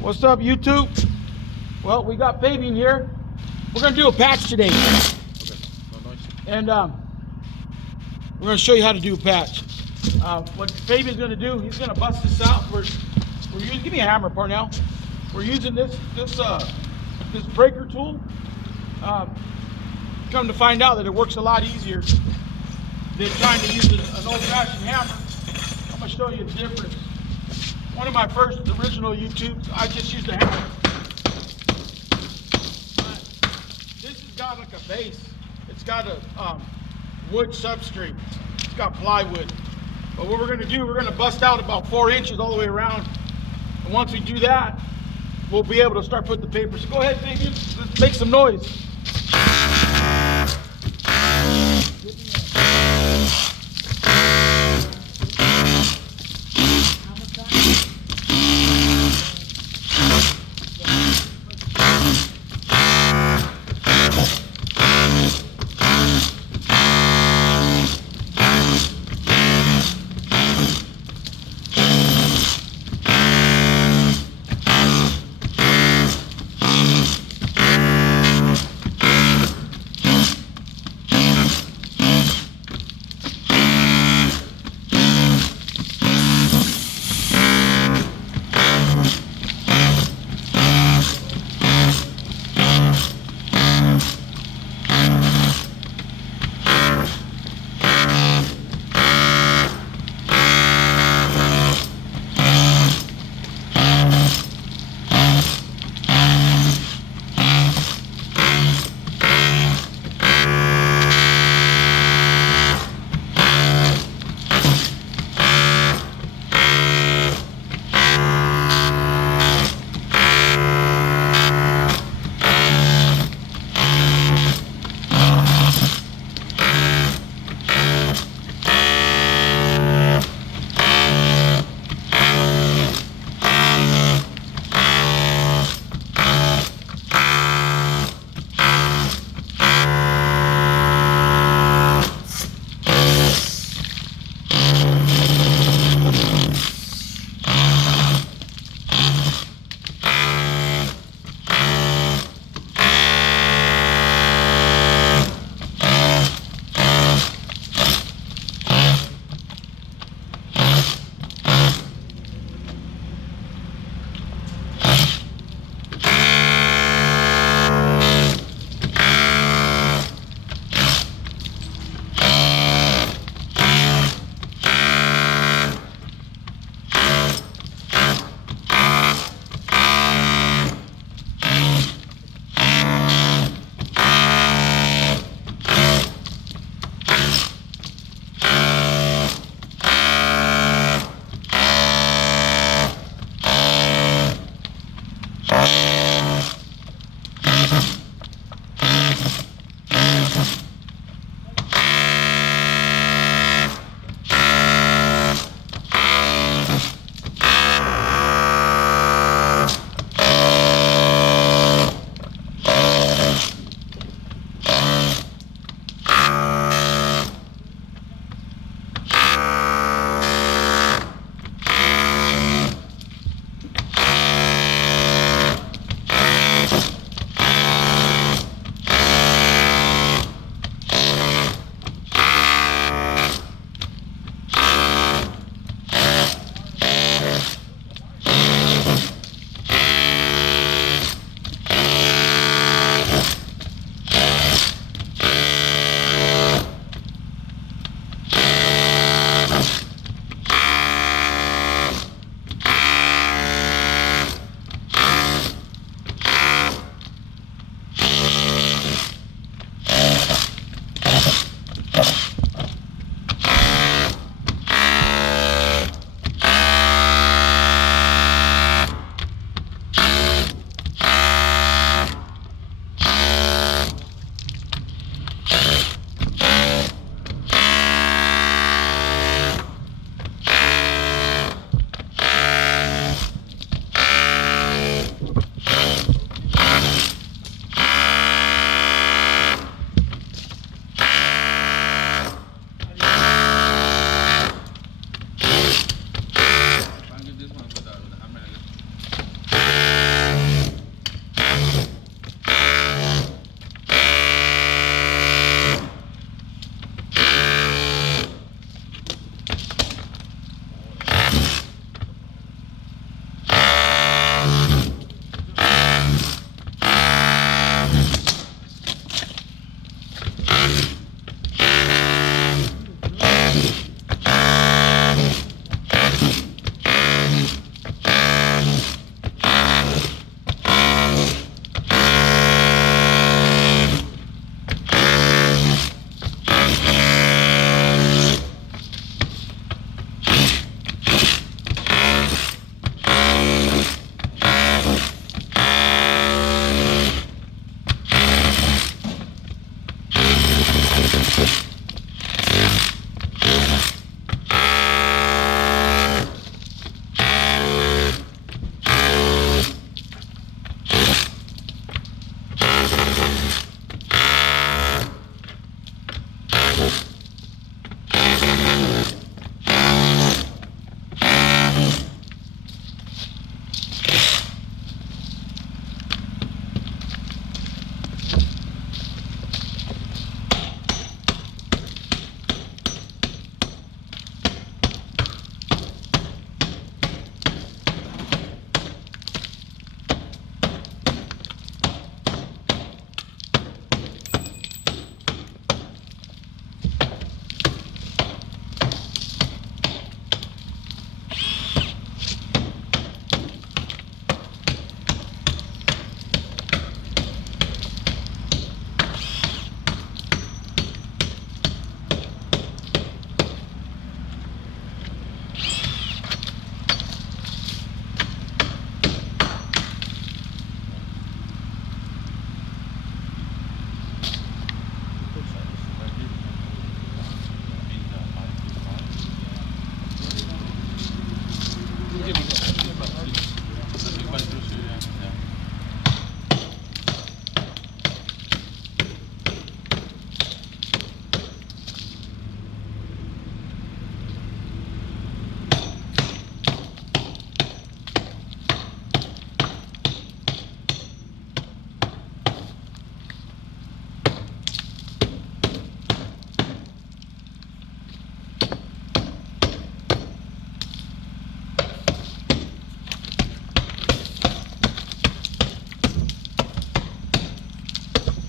What's up, YouTube? Well, we got paving here. We're gonna do a patch today. Okay, no noise. And we're gonna show you how to do a patch. What Fabian's gonna do, he's gonna bust this out. We're using, give me a hammer, Parnell. We're using this breaker tool. Come to find out that it works a lot easier than trying to use an old-fashioned hammer. I'm gonna show you the difference. One of my first original YouTubes, I just used a hammer. This has got like a base. It's got a wood substrate. It's got plywood. But what we're gonna do, we're gonna bust out about 4 inches all the way around. And once we do that, we'll be able to start putting the paper. So go ahead, Fabian, let's make some noise.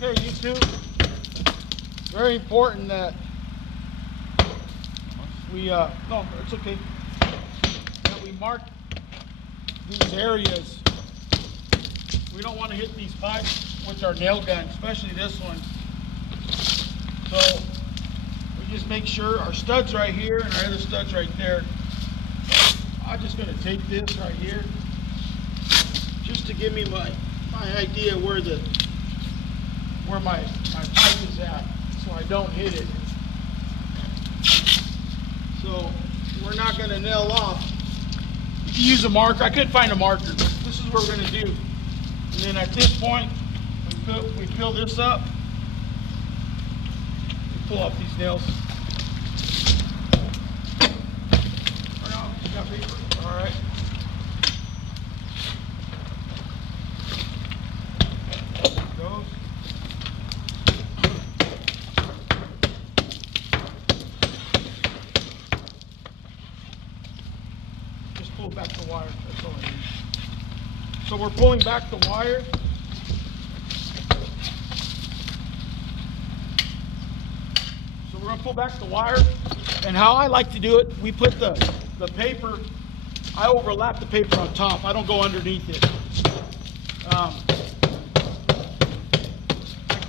Okay, you two. Very important that we, no, it's okay. That we mark these areas. We don't want to hit these pipes with our nail gun, especially this one. So we just make sure our stud's right here and our other stud's right there. I'm just going to take this right here just to give me my idea where my pipe is at, so I don't hit it. So we're not going to nail off. You can use a marker. I couldn't find a marker. This is what we're going to do. And then at this point, we fill this up. We pull off these nails. You got paper? All right. There it goes. Just pull back the wire. That's all I need. So we're pulling back the wire. So we're going to pull back the wire. And how I like to do it, we put the paper, I overlap the paper on top. I don't go underneath it.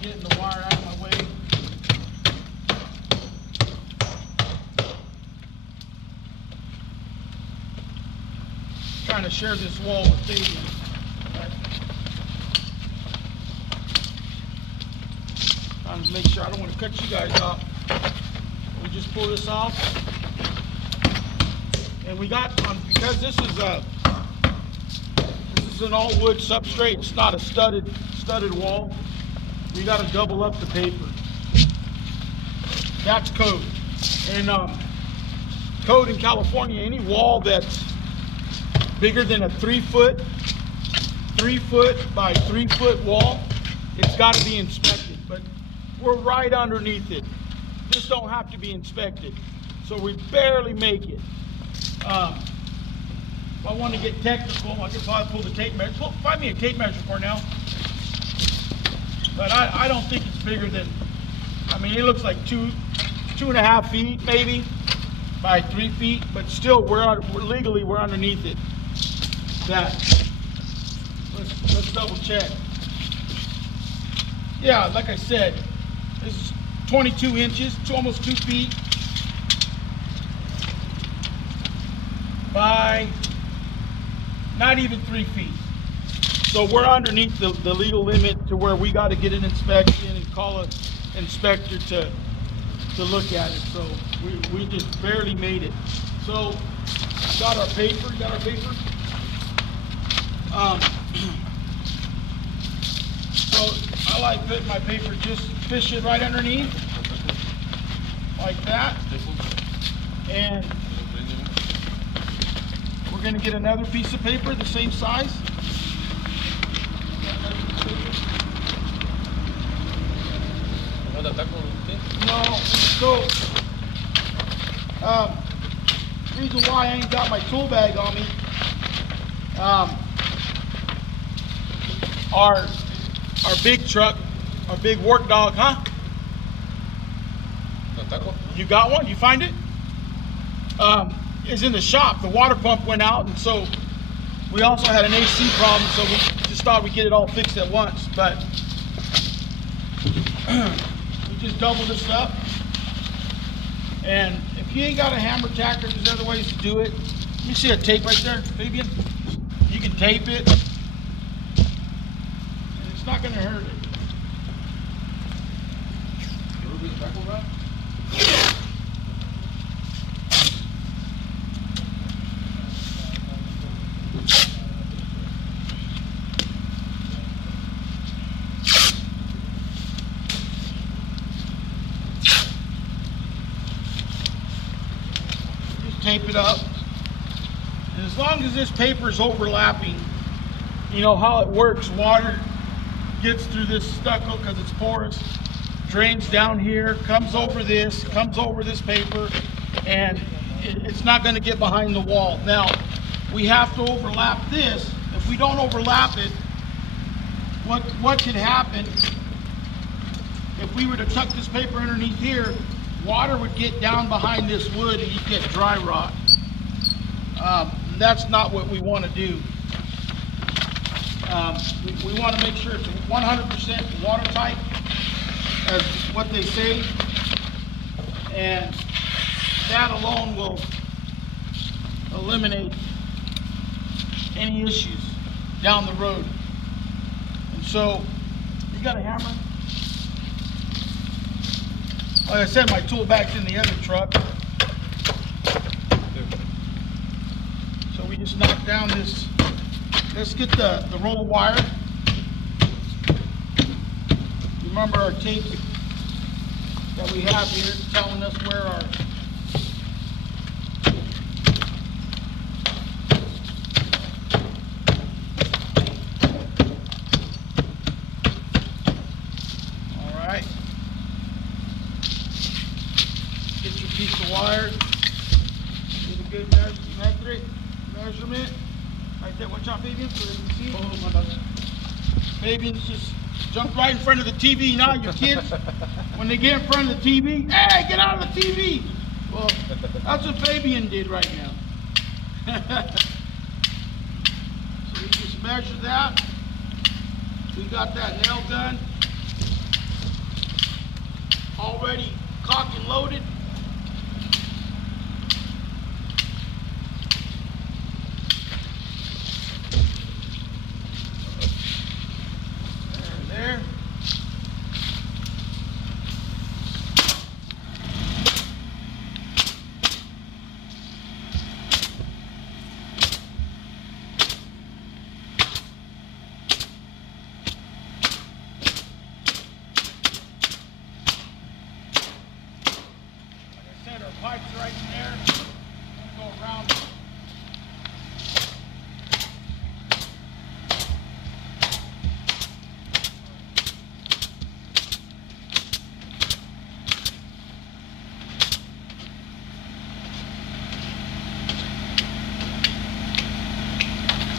Getting the wire out of my way. Trying to share this wall with Fabian. Trying to make sure I don't want to cut you guys off. We just pull this off. And we got, because this is an all wood substrate, it's not a studded wall, we got to double up the paper. That's code. And code in California, any wall that's bigger than a 3 foot by 3 foot wall, it's got to be inspected. But we're right underneath it. This don't have to be inspected. So we barely make it. If I want to get technical, I could probably pull the tape measure. Well, find me a tape measure for now. But I don't think it's bigger than, I mean, it looks like 2.5 feet maybe by 3 feet, but still we're underneath it. That. Let's double check. Yeah, like I said, this is 22 inches, almost 2 feet by not even 3 feet. So we're underneath the legal limit to where we got to get an inspection and call an inspector to look at it. So we just barely made it. So got our paper. So I like putting my paper, just fish it right underneath, like that. And we're going to get another piece of paper the same size. No, so reason why I ain't got my tool bag on me, our big truck, our big work dog, huh? You got one? You find it? Is in the shop. The water pump went out, and so we also had an AC problem, so we just thought we'd get it all fixed at once. But we just double this up, and if you ain't got a hammer tacker, there's other ways to do it. You see a tape right there, Fabian? You can tape it, and it's not going to hurt it. Tape it up, and as long as this paper is overlapping, you know how it works. Water gets through this stucco because it's porous, drains down here, comes over this paper, and it's not going to get behind the wall. Now we have to overlap this. If we don't overlap it, what can happen if we were to tuck this paper underneath here, water would get down behind this wood and you'd get dry rot. That's not what we want to do. We want to make sure it's 100% watertight, as what they say, and that alone will eliminate any issues down the road. And so, you got a hammer? Like I said, my tool bag's in the other truck. So we just knock down this. Let's get the roll of wire. Remember our tape that we have here telling us where our piece of wire, get a good measurement. Right there, watch out, Fabian, so they can see it. Oh, my bad. Fabian's just jumped right in front of the TV. Now your kids, when they get in front of the TV, hey, get out of the TV. Well, that's what Fabian did right now. So we just measure that. We got that nail gun already cocked and loaded. There. Our pipes right in there. We'll go around.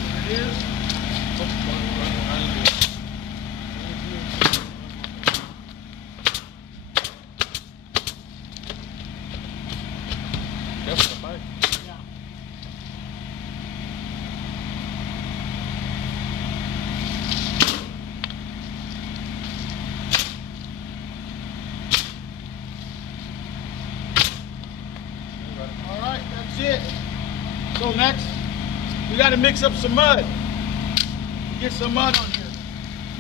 There it is. That's the pipe. Yeah. All right, that's it. So next, we got to mix up some mud. Get some mud on here.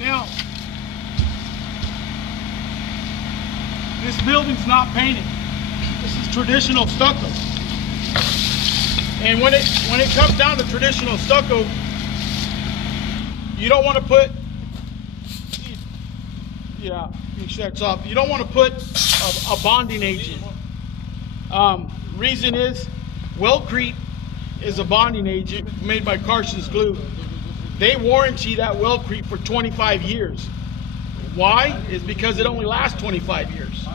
Now, this building's not painted. This is traditional stucco. And when it comes down to traditional stucco, you don't want to put, yeah, make sure that's up. You don't want to put a bonding agent. Reason is, Wellcrete is a bonding agent made by Carson's Glue. They warranty that Wellcrete for 25 years. Why? Is because it only lasts 25 years.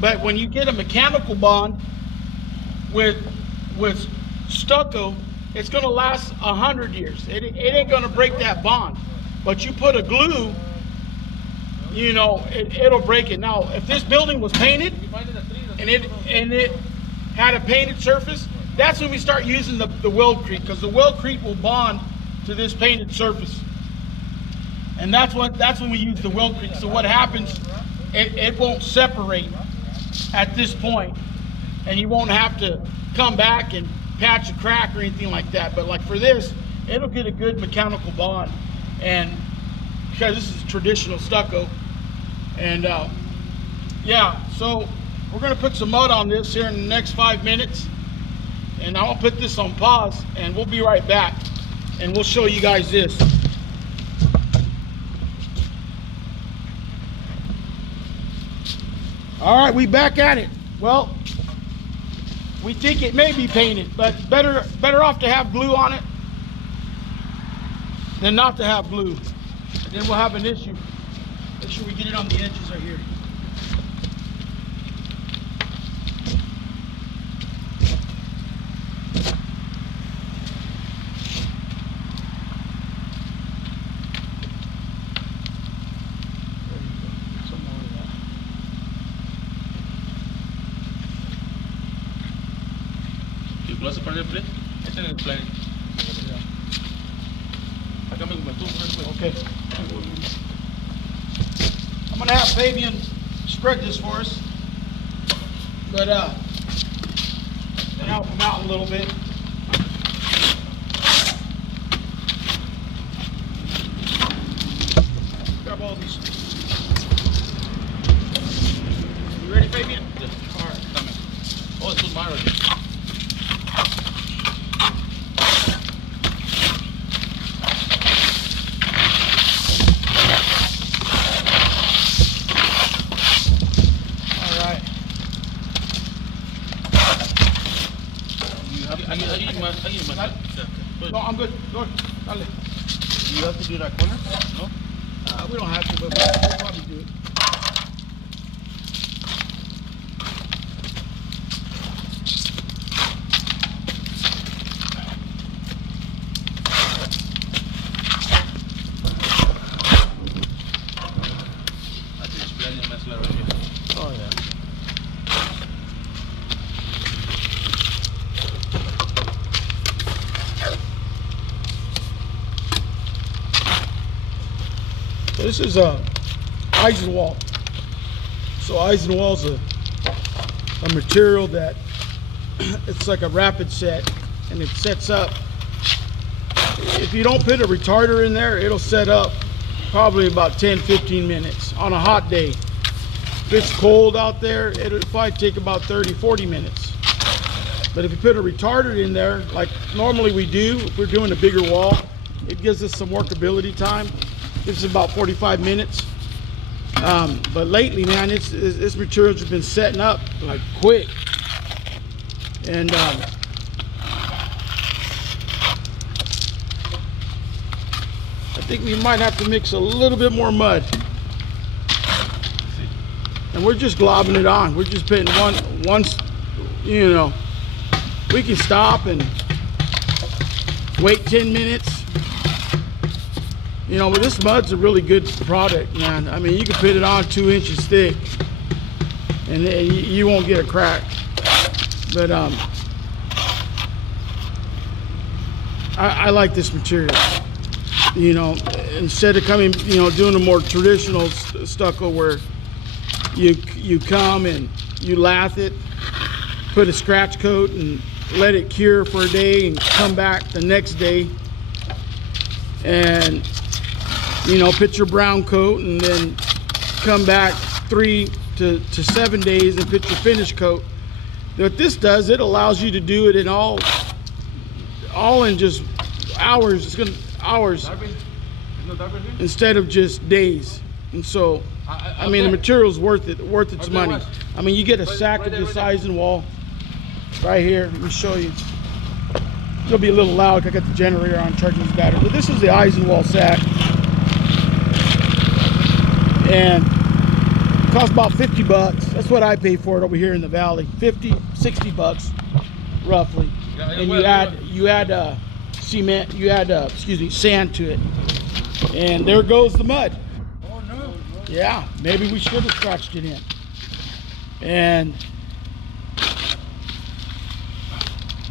But when you get a mechanical bond with stucco, it's going to last 100 years. It ain't going to break that bond. But you put a glue, you know, it'll break it. Now, if this building was painted and it had a painted surface, that's when we start using the Wellcrete, because the Wellcrete will bond to this painted surface. And that's when we use the Wellcrete. So what happens, it won't separate at this point, and you won't have to come back and patch a crack or anything like that. But like for this, it'll get a good mechanical bond, and because this is traditional stucco. And yeah, so we're gonna put some mud on this here in the next 5 minutes, and I'll put this on pause and we'll be right back and we'll show you guys this. All right, we back at it. Well, we think it may be painted, but better off to have glue on it than not to have glue. And then we'll have an issue. Make sure we get it on the edges right here. There you go. Some more of that. vas a poner el play? Este es el play. Acá me tú, Okay. I'm gonna have Fabian spread this for us, but help him out a little bit. Grab all these. You ready, Fabian? Yes. All right. Dame. Oh, this was mine already. All right. No, I'm good. Go ahead. Dale. You have to do that corner? No? We don't have to, but we'll probably do it. I think it's plenty of mezcla right here. Oh, yeah. So this is Eisenwall. So Eisenwall's a material that it's like a rapid set, and it sets up. If you don't put a retarder in there, it'll set up probably about 10-15 minutes on a hot day. If it's cold out there, it'll probably take about 30-40 minutes. But if you put a retarder in there, like normally we do, if we're doing a bigger wall, it gives us some workability time. This is about 45 minutes. But lately, man, this material's been setting up like quick. And I think we might have to mix a little bit more mud. And we're just globbing it on. We're just putting one, you know, we can stop and wait 10 minutes. You know, but this mud's a really good product, man. I mean, you can put it on 2 inches thick and you won't get a crack. But I like this material. You know, instead of coming, you know, doing a more traditional stucco where you come and you lath it, put a scratch coat and let it cure for a day and come back the next day and, you know, put your brown coat and then come back 3 to 7 days and put your finish coat. What this does, it allows you to do it in all in just hours. It's gonna hours instead of just days. And so, I mean, the material's worth its money. I mean, you get a sack of this Eisenwall right here. Let me show you. It'll be a little loud. I got the generator on, charging this battery. But this is the Eisenwall sack, and it costs about 50 bucks. That's what I pay for it over here in the valley. 50, 60 bucks, roughly. And you add cement. You add excuse me, sand to it, and there goes the mud. Oh no. Yeah, maybe we should have scratched it in. And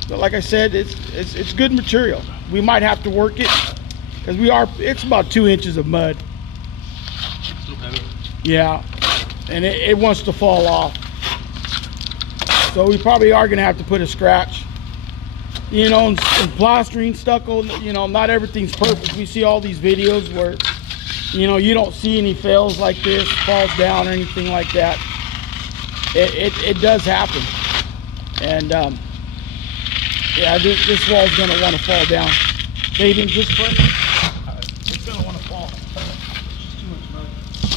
but like I said, it's good material. We might have to work it because it's about 2 inches of mud. It's too heavy. Yeah, and it wants to fall off. So we probably are gonna have to put a scratch. You know, and plastering, stucco, you know, not everything's perfect. We see all these videos where, you know, you don't see any fails like this, falls down or anything like that. It does happen. And yeah, this wall's gonna want to fall down. Maybe just put it's gonna want to fall. It's just too much mud.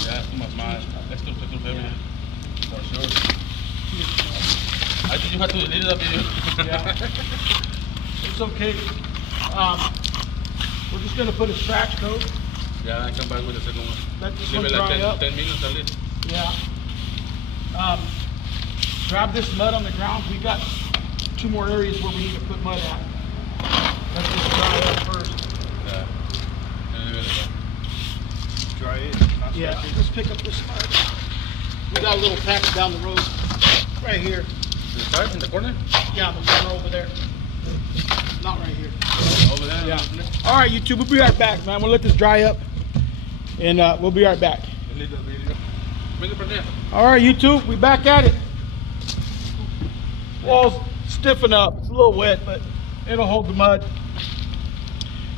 Yeah, too much mud. That's too heavy. For sure. I think you have to edit that video. Yeah. It's okay. We're just gonna put a scratch coat. Yeah, I come back with the second one. Let this Give one it like dry 10, up. 10 minutes at least. Yeah. Grab this mud on the ground. We got 2 more areas where we need to put mud at. Let's just dry it up first. Yeah. And leave it like that. Dry it. Yeah. Let's pick up this mud. We got a little patch down the road, right here. The start in the corner? Yeah, the corner over there. Not right here. Over there. Yeah. All right, YouTube, we'll be right back, man. We'll let this dry up, and we'll be right back. All right, YouTube, we back at it. Wall's stiffen up. It's a little wet, but it'll hold the mud.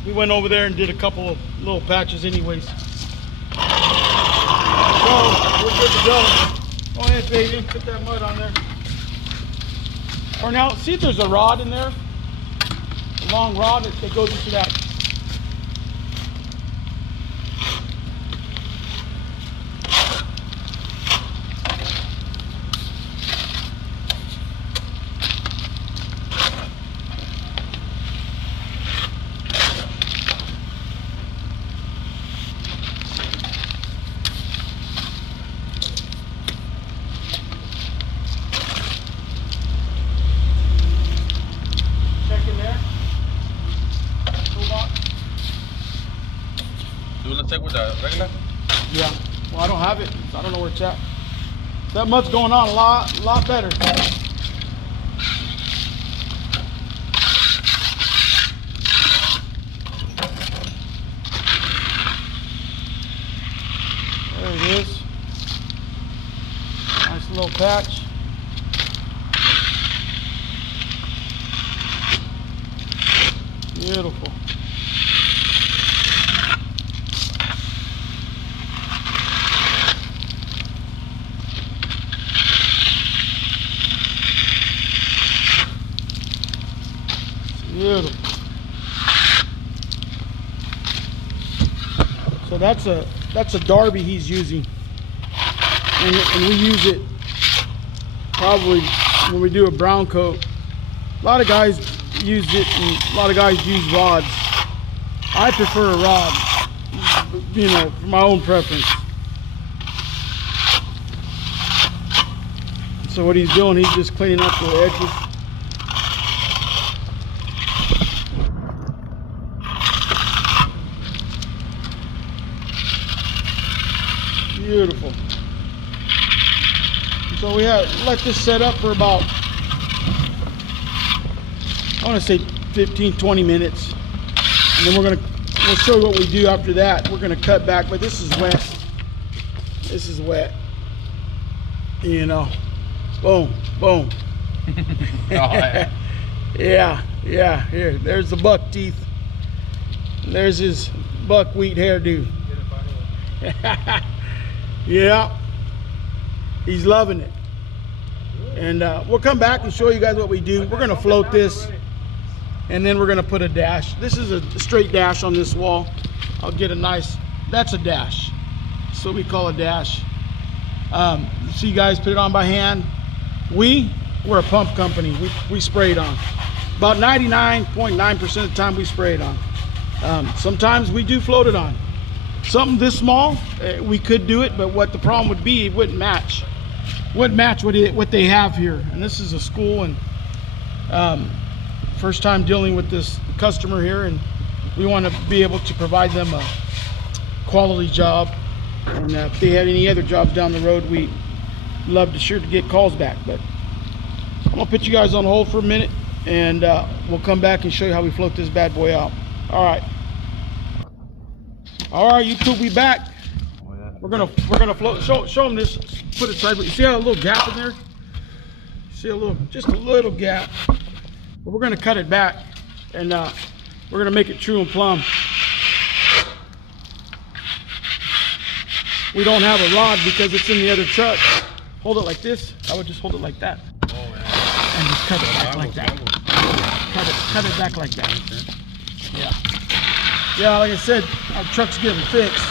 We went over there and did a couple of little patches anyways. So, we're good to go. Go ahead, baby. Put that mud on there. Or now, see if there's a rod in there. A long rod that goes into that. With the regular? Yeah. Well, I don't have it. So I don't know where it's at. That mud's going on a lot better. There it is. Nice little patch. Beautiful. Beautiful. So that's a Darby he's using, and we use it probably when we do a brown coat. A lot of guys use it, and a lot of guys use rods. I prefer a rod, you know, for my own preference. So what he's doing, he's just cleaning up the edges. Beautiful. So we have let this set up for about, I want to say 15-20 minutes, and then we'll show you what we do after that. We're gonna cut back, but this is wet. This is wet. You know, boom, boom. Oh, yeah. Yeah. Here, there's the buck teeth. There's his buckwheat hairdo. Yeah, he's loving it. And we'll come back and show you guys what we do. We're gonna float this, and then we're gonna put a dash. This is a straight dash on this wall. I'll get a nice, that's a dash. That's what we call a dash. See, guys, put it on by hand. We're a pump company. We spray it on. About 99.9% of the time we spray it on. Sometimes we do float it on. Something this small, we could do it, but what the problem would be, it wouldn't match. Wouldn't match what they have here. And this is a school, and first time dealing with this customer here, and we want to be able to provide them a quality job. And if they had any other jobs down the road, we love to sure to get calls back. But I'm gonna put you guys on hold for a minute, and we'll come back and show you how we float this bad boy out. All right, YouTube, we back. We're gonna float. Show them this. Put it sideways. You see how a little gap in there? See just a little gap. But we're gonna cut it back, and we're gonna make it true and plumb. We don't have a rod because it's in the other truck. Hold it like this. I would just hold it like that. And just cut it back like that. Cut it back like that. Yeah, like I said, our truck's getting fixed.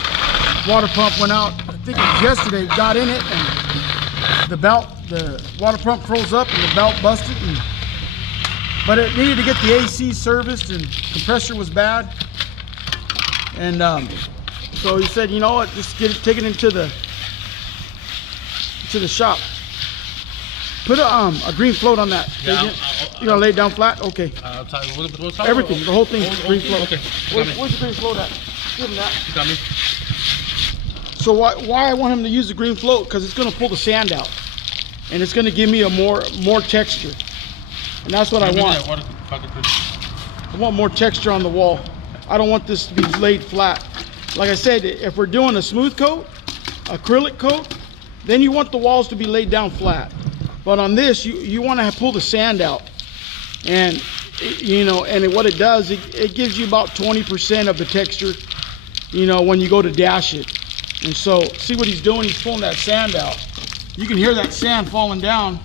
Water pump went out, I think it was yesterday, got in it, and the water pump froze up and the belt busted. But it needed to get the AC serviced, and compressor was bad. And so he said, you know what, just take it into the shop. Put a green float on that. Yeah, you gonna lay it down flat? Okay. Everything, the whole thing, green float. Okay. Where's the green float at? Give him that. You got me. So why I want him to use the green float? Because it's gonna pull the sand out, and it's gonna give me a more texture. And that's what I Give me want. that water bucket, please. I want more texture on the wall. I don't want this to be laid flat. Like I said, if we're doing a smooth coat, acrylic coat, then you want the walls to be laid down flat. But on this, you want to pull the sand out. And, you know, and what it does, it gives you about 20% of the texture, you know, when you go to dash it. And so, see what he's doing? He's pulling that sand out. You can hear that sand falling down.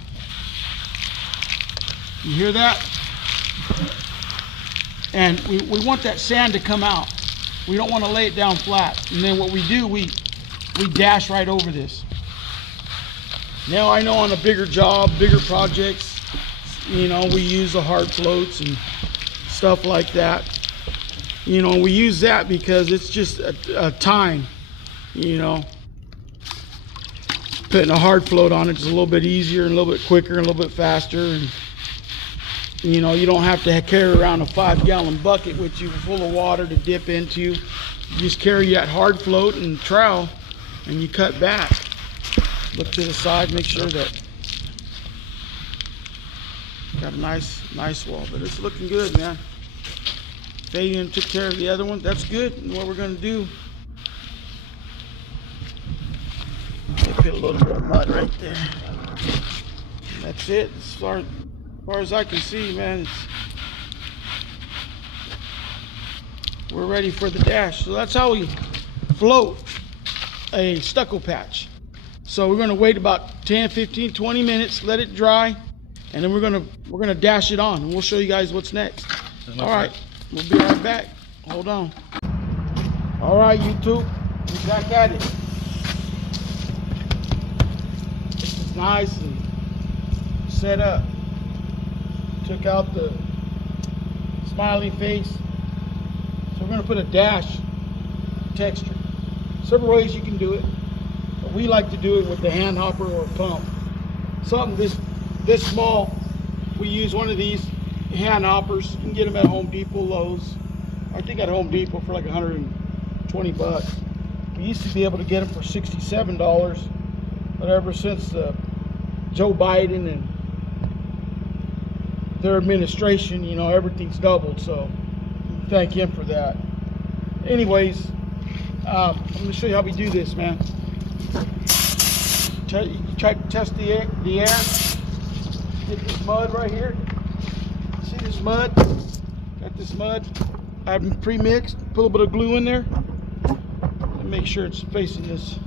You hear that? And we want that sand to come out. We don't want to lay it down flat. And then what we do, we dash right over this. Now I know on a bigger job, bigger projects, you know, we use the hard floats and stuff like that. You know, we use that because it's just a time, you know. Putting a hard float on it's a little bit easier and a little bit quicker and a little bit faster. And, you know, you don't have to carry around a 5-gallon bucket with you full of water to dip into. You just carry that hard float and trowel and you cut back. Look to the side, make sure that got a nice wall, but it's looking good, man. Fabian took care of the other one. That's good. And what we're gonna do, put a little bit of mud right there. And that's it. As far as I can see, man, we're ready for the dash. So that's how we float a stucco patch. So we're gonna wait about 10, 15, 20 minutes, let it dry, and then we're gonna dash it on, and we'll show you guys what's next. All right, we'll be right back. Hold on. All right, YouTube, we're back at it. It's nice and set up. Took out the smiley face. So we're gonna put a dash texture. Several ways you can do it. But we like to do it with the hand hopper or a pump. Something this small, we use one of these hand hoppers. You can get them at Home Depot, Lowe's. I think at Home Depot for like 120 bucks. We used to be able to get them for $67, but ever since Joe Biden and their administration, you know, everything's doubled, so thank him for that. Anyways, I'm going to show you how we do this, man. Try to test the air. Get this mud right here. See this mud? Got this mud. I have them pre-mixed. Put a little bit of glue in there. And make sure it's facing this.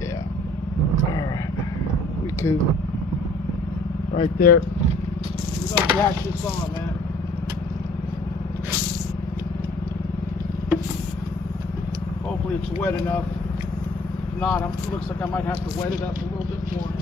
Yeah. All right. We cool. Right there. We're gonna dash this on, man. Hopefully it's wet enough. If not, it looks like I might have to wet it up a little bit more.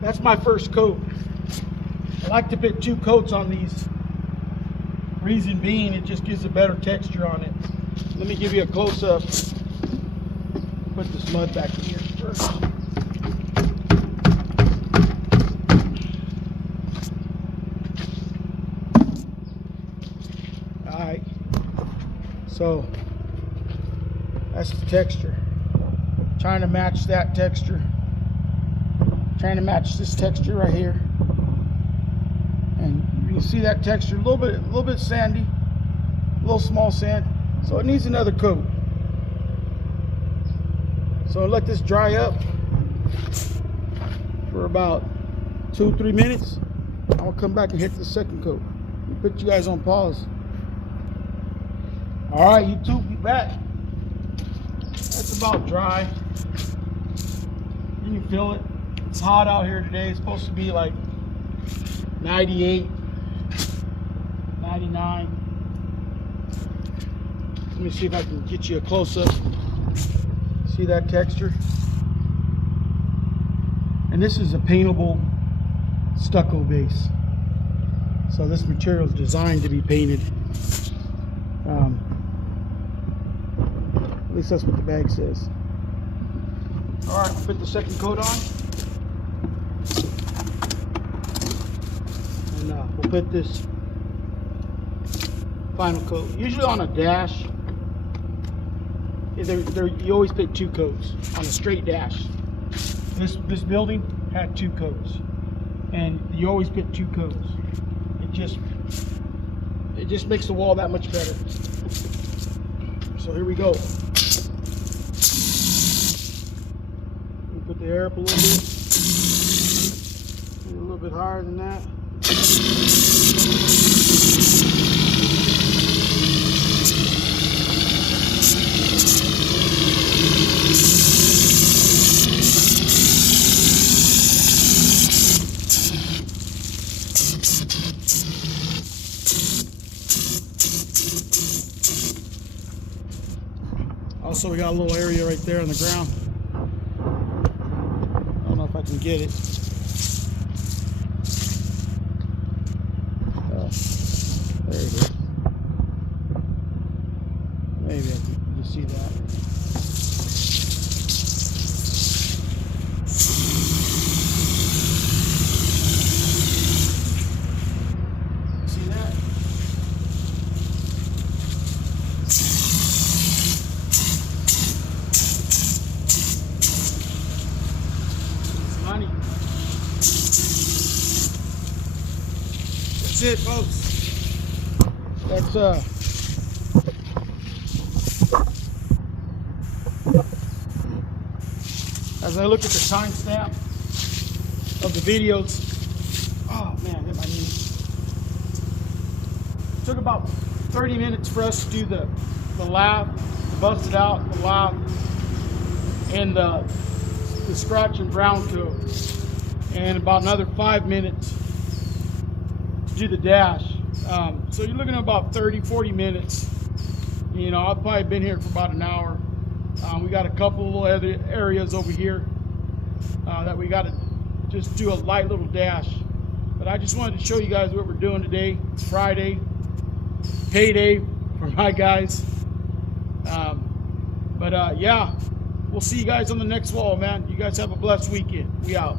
That's my first coat. I like to put 2 coats on these. Reason being, it just gives a better texture on it. Let me give you a close-up. Put this mud back in here first. Alright. So, that's the texture. Trying to match that texture. Trying to match this texture right here, and you can see that texture a little bit sandy, a little small sand, so it needs another coat. So let this dry up for about 2-3 minutes. I'll come back and hit the second coat. Put you guys on pause. All right, YouTube, be back. That's about dry. You can feel it. It's hot out here today. It's supposed to be like 98, 99. Let me see if I can get you a close-up. See that texture? And this is a paintable stucco base. So this material is designed to be painted. At least that's what the bag says. All right, put the second coat on. And we'll put this final coat. Usually on a dash, you always put 2 coats on a straight dash. This building had 2 coats, and you always put 2 coats. It just makes the wall that much better. So here we go. We'll put the air up a little bit. A little bit higher than that. Also, we got a little area right there on the ground. I don't know if I can get it. There it is. Maybe I can see that. See that? That's it, folks. That's as I look at the timestamp of the videos. Oh man, hit my knee. It took about 30 minutes for us to do the lap, to bust it out, the lap, and the scratch and brown coat, and about another 5 minutes to do the dash. So you're looking at about 30-40 minutes. You know, I've probably been here for about an hour. We got a couple little other areas over here that we got to just do a light little dash. But I just wanted to show you guys what we're doing today. It's Friday, payday for my guys. Yeah, we'll see you guys on the next wall, man. You guys have a blessed weekend. We out.